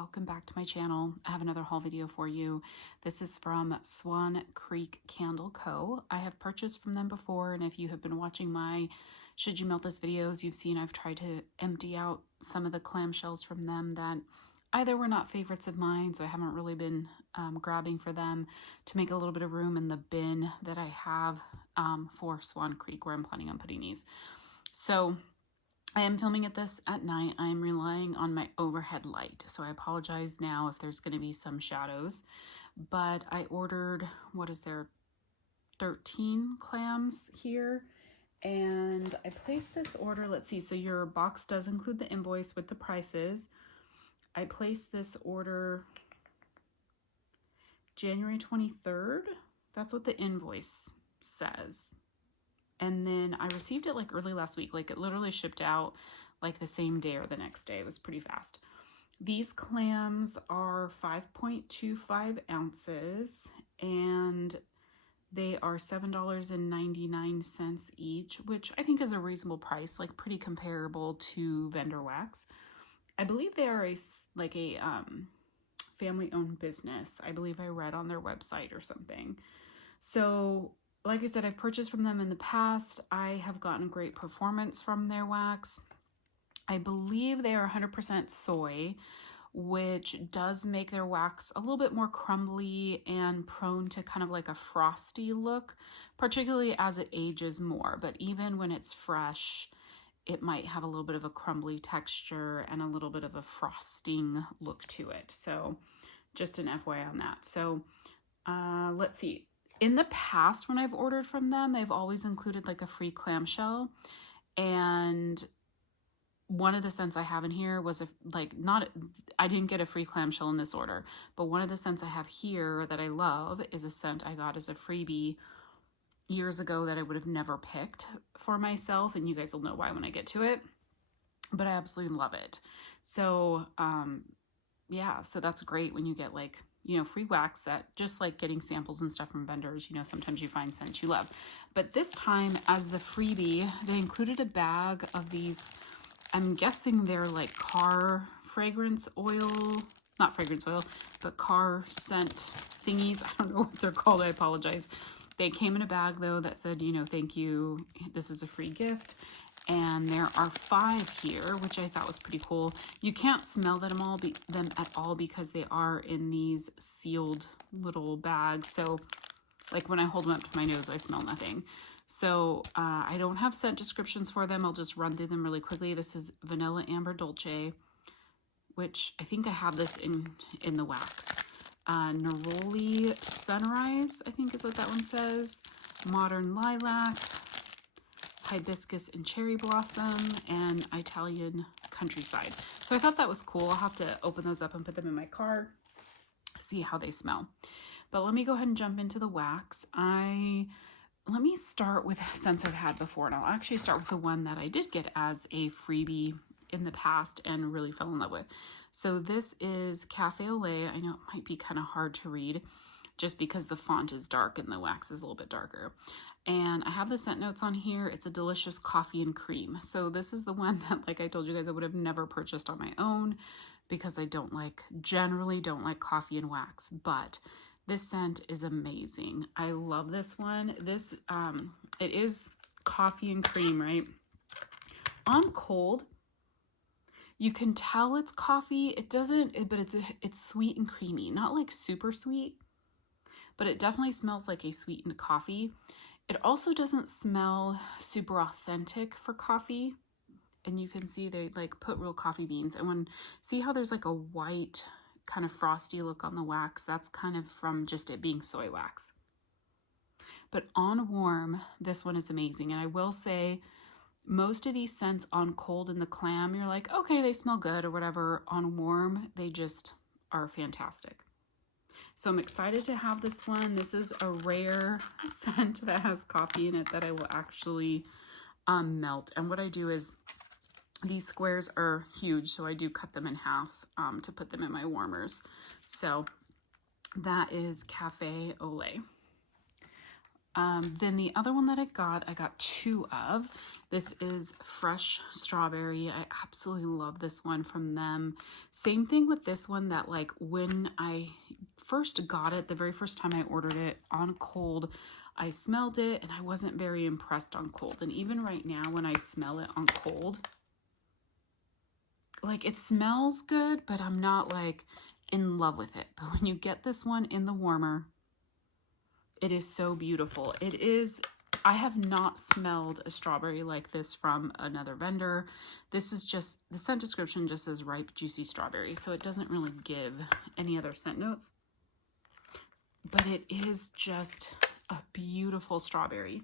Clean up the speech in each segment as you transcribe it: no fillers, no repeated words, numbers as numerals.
welcome back to my channel. I have another haul video for you. This is from Swan Creek Candle Co. I have purchased from them before, and if you have been watching my Should You Melt This videos, you've seen I've tried to empty out some of the clamshells from them that either were not favorites of mine, so I haven't really been grabbing for them, to make a little bit of room in the bin that I have for Swan Creek, where I'm planning on putting these. So I am filming this at night. I am relying on my overhead light, so I apologize now if there's going to be some shadows. But I ordered, 13 clams here, and I placed this order. Let's see, so your box does include the invoice with the prices. I placed this order January 23rd. That's what the invoice says. And then I received it like early last week. Like it literally shipped out like the same day or the next day. It was pretty fast. These clams are 5.25 ounces and they are $7.99 each, which I think is a reasonable price, like pretty comparable to vendor wax. I believe they are a family-owned business. I believe I read on their website or something. So like I said, I've purchased from them in the past. I have gotten great performance from their wax. I believe they are 100% soy, which does make their wax a little bit more crumbly and prone to kind of like a frosty look, particularly as it ages more. But even when it's fresh, it might have a little bit of a crumbly texture and a little bit of a frosting look to it. So just an FYI on that. So let's see. In the past, when I've ordered from them, they've always included like a free clamshell. And one of the scents I have in here was I didn't get a free clamshell in this order, but one of the scents I have here that I love is a scent I got as a freebie years ago that I would have never picked for myself. And you guys will know why when I get to it, but I absolutely love it. So, yeah, so that's great when you get free wax, that just like getting samples and stuff from vendors, sometimes you find scents you love. But this time, as the freebie, they included a bag of these, I'm guessing they're like car fragrance oil, not fragrance oil, but car scent thingies. I don't know what they're called. I apologize. They came in a bag though that said, thank you, this is a free gift. And there are 5 here, which I thought was pretty cool. You can't smell them at all because they are in these sealed little bags. So like when I hold them up to my nose, I smell nothing. So I don't have scent descriptions for them. I'll just run through them really quickly. This is Vanilla Amber Dolce, which I think I have this in the wax. Neroli Sunrise, I think is what that one says. Modern Lilac, Hibiscus and Cherry Blossom, and Italian Countryside. So I thought that was cool. I'll have to open those up and put them in my car, see how they smell. But let me go ahead and jump into the wax. Let me start with scents I've had before, and I'll actually start with the one that I did get as a freebie in the past and really fell in love with. So this is Cafe au Lait. I know it might be kind of hard to read just because the font is dark and the wax is a little bit darker. And I have the scent notes on here. It's a delicious coffee and cream. So this is the one that, like I told you guys, I would have never purchased on my own because I generally don't like coffee and wax, but this scent is amazing. I love this one. This, it is coffee and cream, right? On cold, you can tell it's coffee. But it's sweet and creamy, not like super sweet, but it definitely smells like a sweetened coffee. It also doesn't smell super authentic for coffee. And you can see they like put real coffee beans. And see how there's like a white kind of frosty look on the wax? That's kind of from just it being soy wax. But on warm, this one is amazing. And I will say, most of these scents on cold in the clam, you're like, okay, they smell good or whatever. On warm, they just are fantastic. So I'm excited to have this one. This is a rare scent that has coffee in it that I will actually melt. And what I do is, these squares are huge, so I do cut them in half to put them in my warmers. So that is Cafe au Lait. Then the other one that I got 2 of. This is Fresh Strawberry. I absolutely love this one from them. Same thing with this one, that like when I first got it, the very first time I ordered it on cold, I smelled it and I wasn't very impressed on cold. And even right now when I smell it on cold, like it smells good, but I'm not like in love with it. But when you get this one in the warmer, it is so beautiful. It is, I have not smelled a strawberry like this from another vendor. This is just, the scent description just says ripe, juicy strawberry. So it doesn't really give any other scent notes. But it is just a beautiful strawberry.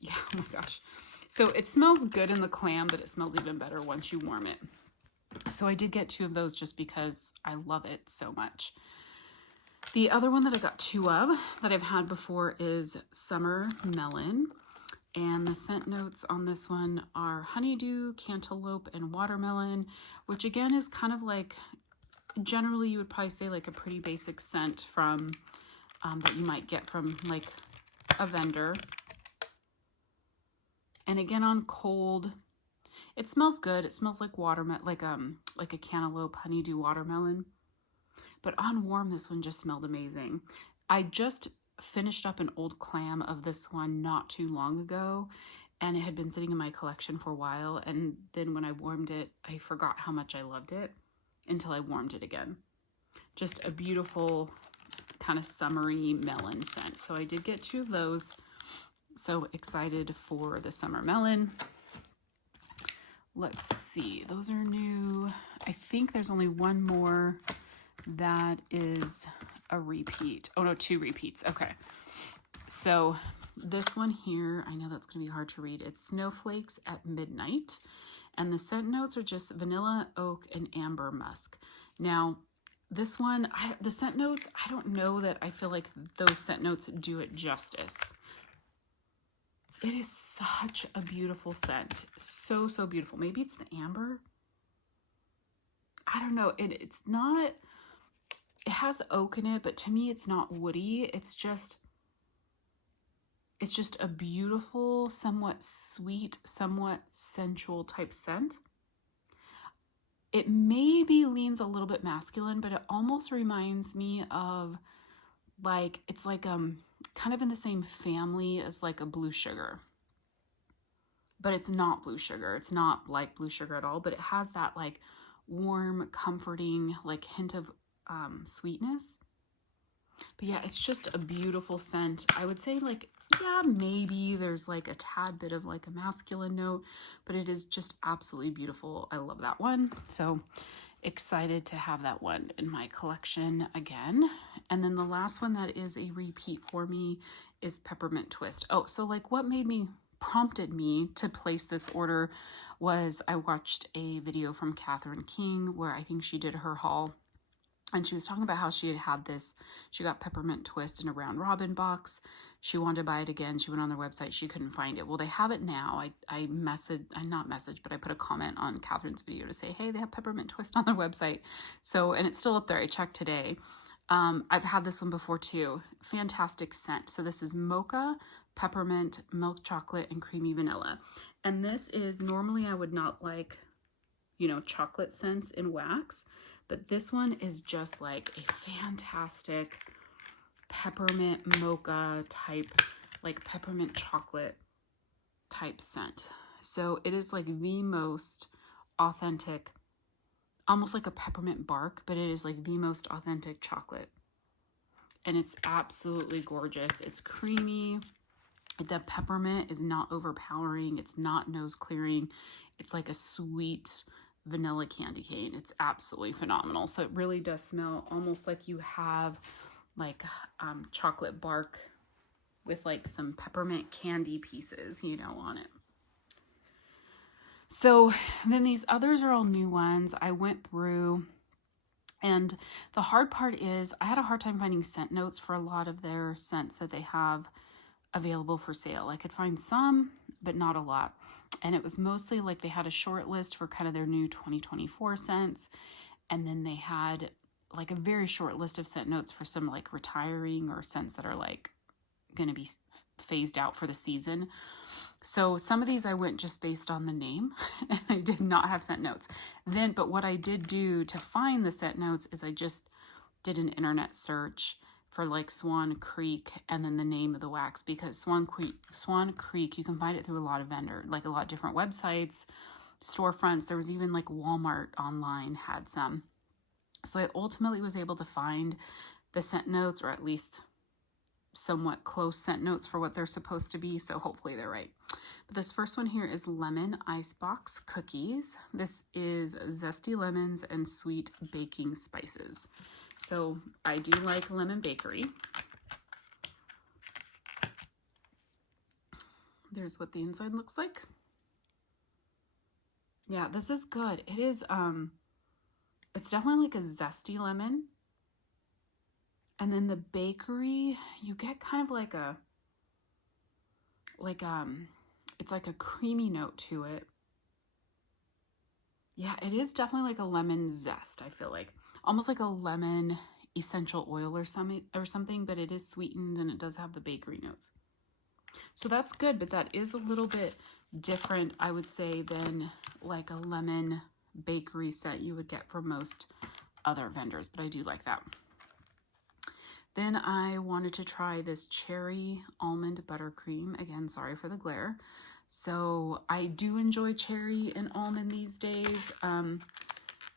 Yeah, oh my gosh. So it smells good in the clam, but it smells even better once you warm it. So I did get 2 of those just because I love it so much. The other one that I got 2 of that I've had before is Summer Melon. And the scent notes on this one are honeydew, cantaloupe, and watermelon, which again is kind of like, generally you would probably say like a pretty basic scent from that you might get from like a vendor. And again on cold, it smells good. It smells like watermelon, like a cantaloupe, honeydew, watermelon. But on warm, this one just smelled amazing. I just finished up an old clam of this one not too long ago, and it had been sitting in my collection for a while. And then when I warmed it, I forgot how much I loved it until I warmed it again. Just a beautiful kind of summery melon scent. So I did get 2 of those. So excited for the summer melon. Let's see, those are new. I think there's only one more that is a repeat. Oh no, 2 repeats. Okay. So this one here, I know that's going to be hard to read. It's Snowflakes at Midnight. And the scent notes are just vanilla, oak, and amber musk. Now, this one, the scent notes, I don't know that I feel like those scent notes do it justice. It is such a beautiful scent. So, so beautiful. Maybe it's the amber. I don't know. It's not, it has oak in it, but to me it's not woody. It's just a beautiful, somewhat sweet, somewhat sensual type scent. It maybe leans a little bit masculine, but it almost reminds me of like, it's like kind of in the same family as like a blue sugar. But it's not blue sugar. It's not like blue sugar at all, but it has that like warm, comforting, like hint of sweetness. But yeah, it's just a beautiful scent. I would say like, yeah, maybe there's like a tad bit of like a masculine note, but it is just absolutely beautiful. I love that one. So excited to have that one in my collection again. And then the last one that is a repeat for me is Peppermint Twist. Oh, so like what prompted me to place this order was I watched a video from Catherine King where I think she did her haul, and she was talking about how she had this, she got Peppermint Twist in a round robin box. She wanted to buy it again. She went on their website. She couldn't find it. Well, they have it now. I put a comment on Catherine's video to say, hey, they have Peppermint Twist on their website. So, and it's still up there. I checked today. I've had this one before too. Fantastic scent. So this is mocha, peppermint, milk chocolate, and creamy vanilla. And this is, normally I would not like, chocolate scents in wax, but this one is just like a fantastic peppermint mocha type, like peppermint chocolate type scent. So it is like the most authentic, almost like a peppermint bark, but it is like the most authentic chocolate. And it's absolutely gorgeous. It's creamy. The peppermint is not overpowering. It's not nose clearing. It's like a sweet vanilla candy cane. It's absolutely phenomenal. So it really does smell almost like you have like chocolate bark with like some peppermint candy pieces, on it. So then these others are all new ones I went through, and the hard part is I had a hard time finding scent notes for a lot of their scents that they have available for sale. I could find some, but not a lot. And it was mostly like they had a short list for kind of their new 2024 scents. And then they had like a very short list of scent notes for some like retiring or scents that are like going to be phased out for the season. So some of these I went just based on the name and I did not have scent notes. But what I did do to find the scent notes is I just did an internet search for like Swan Creek and then the name of the wax, because Swan Creek, you can find it through a lot of like a lot of different websites, storefronts. There was even like Walmart online had some. So I ultimately was able to find the scent notes, or at least somewhat close scent notes for what they're supposed to be. So hopefully they're right. But this first one here is lemon icebox cookies. This is zesty lemons and sweet baking spices. So I do like lemon bakery. There's what the inside looks like. Yeah, this is good. It is, it's definitely like a zesty lemon. And then the bakery, you get kind of like it's like a creamy note to it. Yeah, it is definitely like a lemon zest, I feel like. Almost like a lemon essential oil or something, but it is sweetened and it does have the bakery notes. So that's good, but that is a little bit different, I would say, than like a lemon bakery scent you would get from most other vendors, but I do like that. Then I wanted to try this cherry almond buttercream. Again, sorry for the glare. So I do enjoy cherry and almond these days.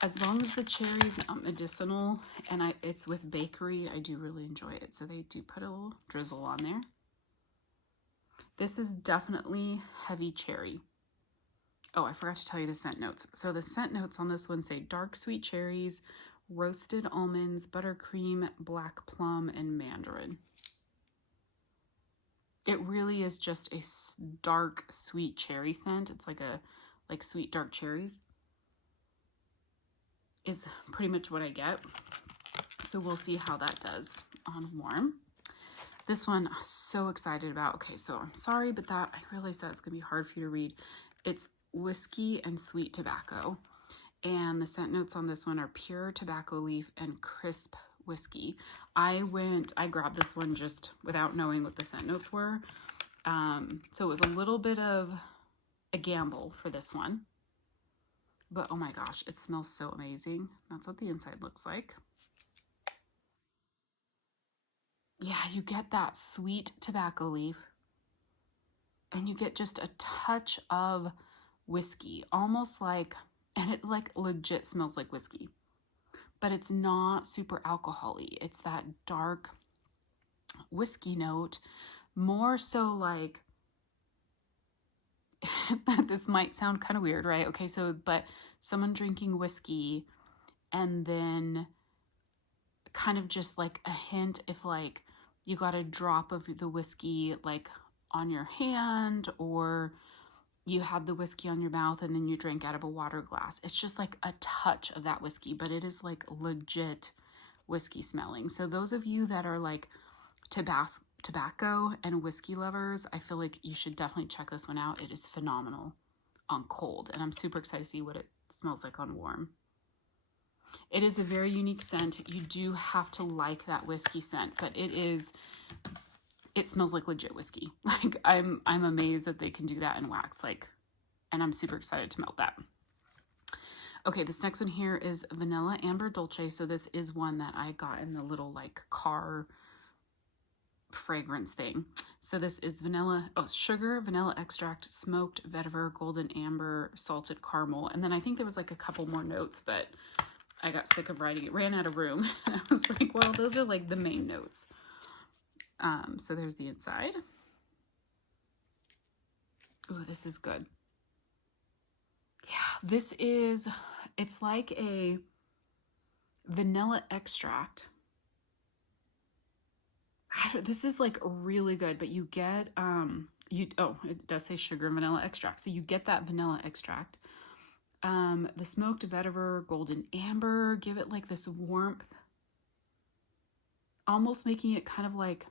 As long as the cherry is not medicinal and it's with bakery, I do really enjoy it. So they do put a little drizzle on there. This is definitely heavy cherry. Oh, I forgot to tell you the scent notes. So the scent notes on this one say dark sweet cherries, roasted almonds, buttercream, black plum, and mandarin. It really is just a dark sweet cherry scent. It's like sweet dark cherries is pretty much what I get. So we'll see how that does on warm. This one I'm so excited about. Okay, so I'm sorry, but I realized that it's gonna be hard for you to read. It's whiskey and sweet tobacco. And the scent notes on this one are pure tobacco leaf and crisp whiskey. I grabbed this one just without knowing what the scent notes were. So it was a little bit of a gamble for this one. But oh my gosh, it smells so amazing. That's what the inside looks like. Yeah, you get that sweet tobacco leaf and you get just a touch of whiskey, almost like, and it like legit smells like whiskey, but it's not super alcohol-y. It's that dark whiskey note, more so like, this might sound kind of weird, right? Okay, so, but someone drinking whiskey and then kind of just like a hint if like you got a drop of the whiskey like on your hand, or you had the whiskey on your mouth and then you drank out of a water glass. It's just like a touch of that whiskey, but it is like legit whiskey smelling. So those of you that are like tobacco and whiskey lovers, I feel like you should definitely check this one out. It is phenomenal on cold, and I'm super excited to see what it smells like on warm. It is a very unique scent. You do have to like that whiskey scent, but it smells like legit whiskey. Like I'm amazed that they can do that in wax, and I'm super excited to melt that. Okay, this next one here is Vanilla Amber Dolce. So this is one that I got in the little like car fragrance thing. So this is sugar, vanilla extract, smoked vetiver, golden amber, salted caramel. And then I think there was like a couple more notes, but I got sick of writing it, ran out of room. I was like, well, those are like the main notes. So there's the inside. Oh, this is good. Yeah, it's like a vanilla extract. This is like really good, but you get, it does say sugar and vanilla extract. So you get that vanilla extract. The smoked vetiver, golden amber, give it like this warmth, almost making it kind of like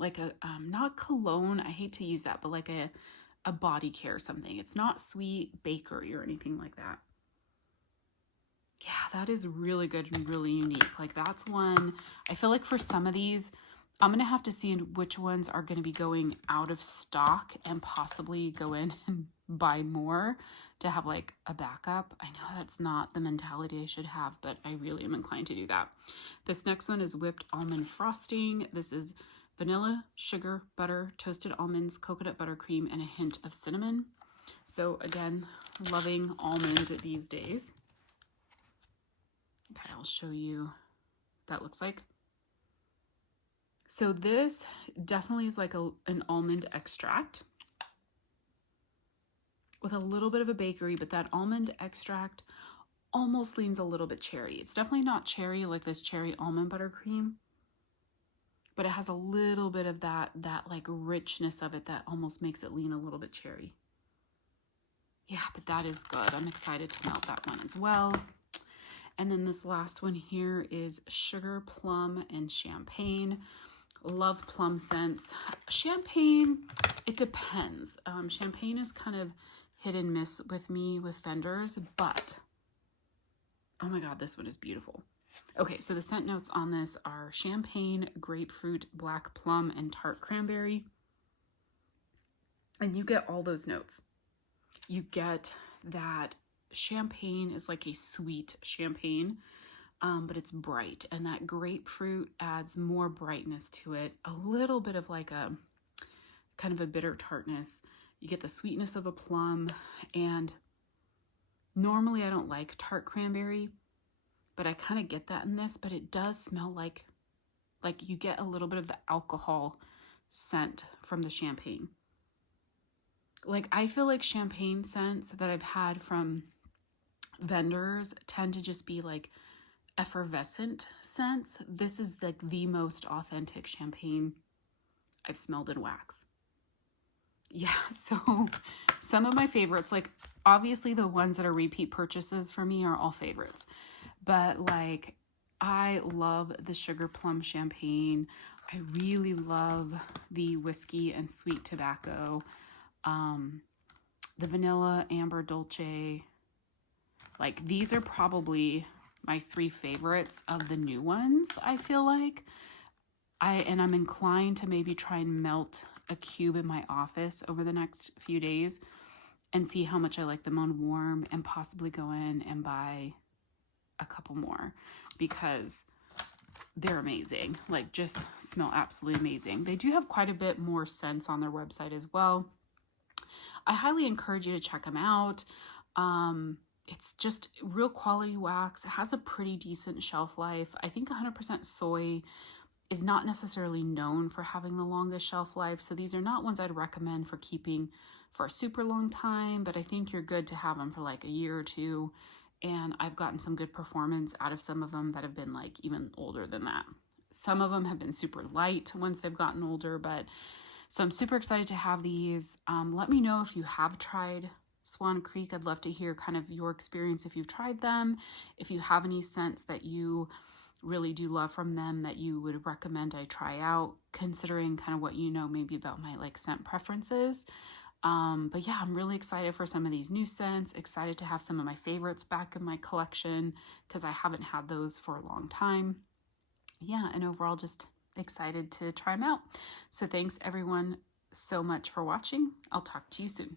a, not cologne, I hate to use that, but like a body care or something. It's not sweet bakery or anything like that. Yeah, that is really good and really unique. Like that's one, I feel like for some of these, I'm going to have to see which ones are going to be going out of stock and possibly go in and buy more to have like a backup. I know that's not the mentality I should have, but I really am inclined to do that. This next one is whipped almond frosting. This is vanilla, sugar, butter, toasted almonds, coconut buttercream, and a hint of cinnamon. So again, loving almond these days. Okay, I'll show you what that looks like. So this definitely is like an almond extract with a little bit of a bakery, but that almond extract almost leans a little bit cherry. It's definitely not cherry like this cherry almond buttercream, but it has a little bit of that like richness of it that almost makes it lean a little bit cherry. Yeah, but that is good. I'm excited to melt that one as well. And then this last one here is sugar, plum, and champagne. Love plum scents. Champagne, it depends. Champagne is kind of hit and miss with me with vendors, but oh my God, this one is beautiful. Okay, so the scent notes on this are champagne, grapefruit, black plum, and tart cranberry. And you get all those notes. You get that champagne is like a sweet champagne, but it's bright, and that grapefruit adds more brightness to it. A little bit of like a kind of a bitter tartness. You get the sweetness of a plum, and normally I don't like tart cranberry, but I kind of get that in this, but it does smell like you get a little bit of the alcohol scent from the champagne. Like I feel like champagne scents that I've had from vendors tend to just be like effervescent scents. This is like the most authentic champagne I've smelled in wax. Yeah, so some of my favorites, like obviously the ones that are repeat purchases for me are all favorites, but like I love the sugar plum champagne. I really love the whiskey and sweet tobacco, the vanilla, amber, dolce. Like these are probably my 3 favorites of the new ones, I feel like. I'm inclined to maybe try and melt a cube in my office over the next few days and see how much I like them on warm, and possibly go in and buy a couple more because they're amazing. Like just smell absolutely amazing. They do have quite a bit more scents on their website as well. I highly encourage you to check them out. It's just real quality wax. It has a pretty decent shelf life. I think 100% soy is not necessarily known for having the longest shelf life. So these are not ones I'd recommend for keeping for a super long time, but I think you're good to have them for like a year or two. And I've gotten some good performance out of some of them that have been like even older than that. Some of them have been super light once they've gotten older, but so I'm super excited to have these. Let me know if you have tried Swan Creek. I'd love to hear kind of your experience if you've tried them, if you have any scents that you really do love from them that you would recommend I try out, considering kind of what you know maybe about my like scent preferences. But yeah, I'm really excited for some of these new scents, excited to have some of my favorites back in my collection because I haven't had those for a long time. Yeah, and overall just excited to try them out. So thanks everyone so much for watching. I'll talk to you soon.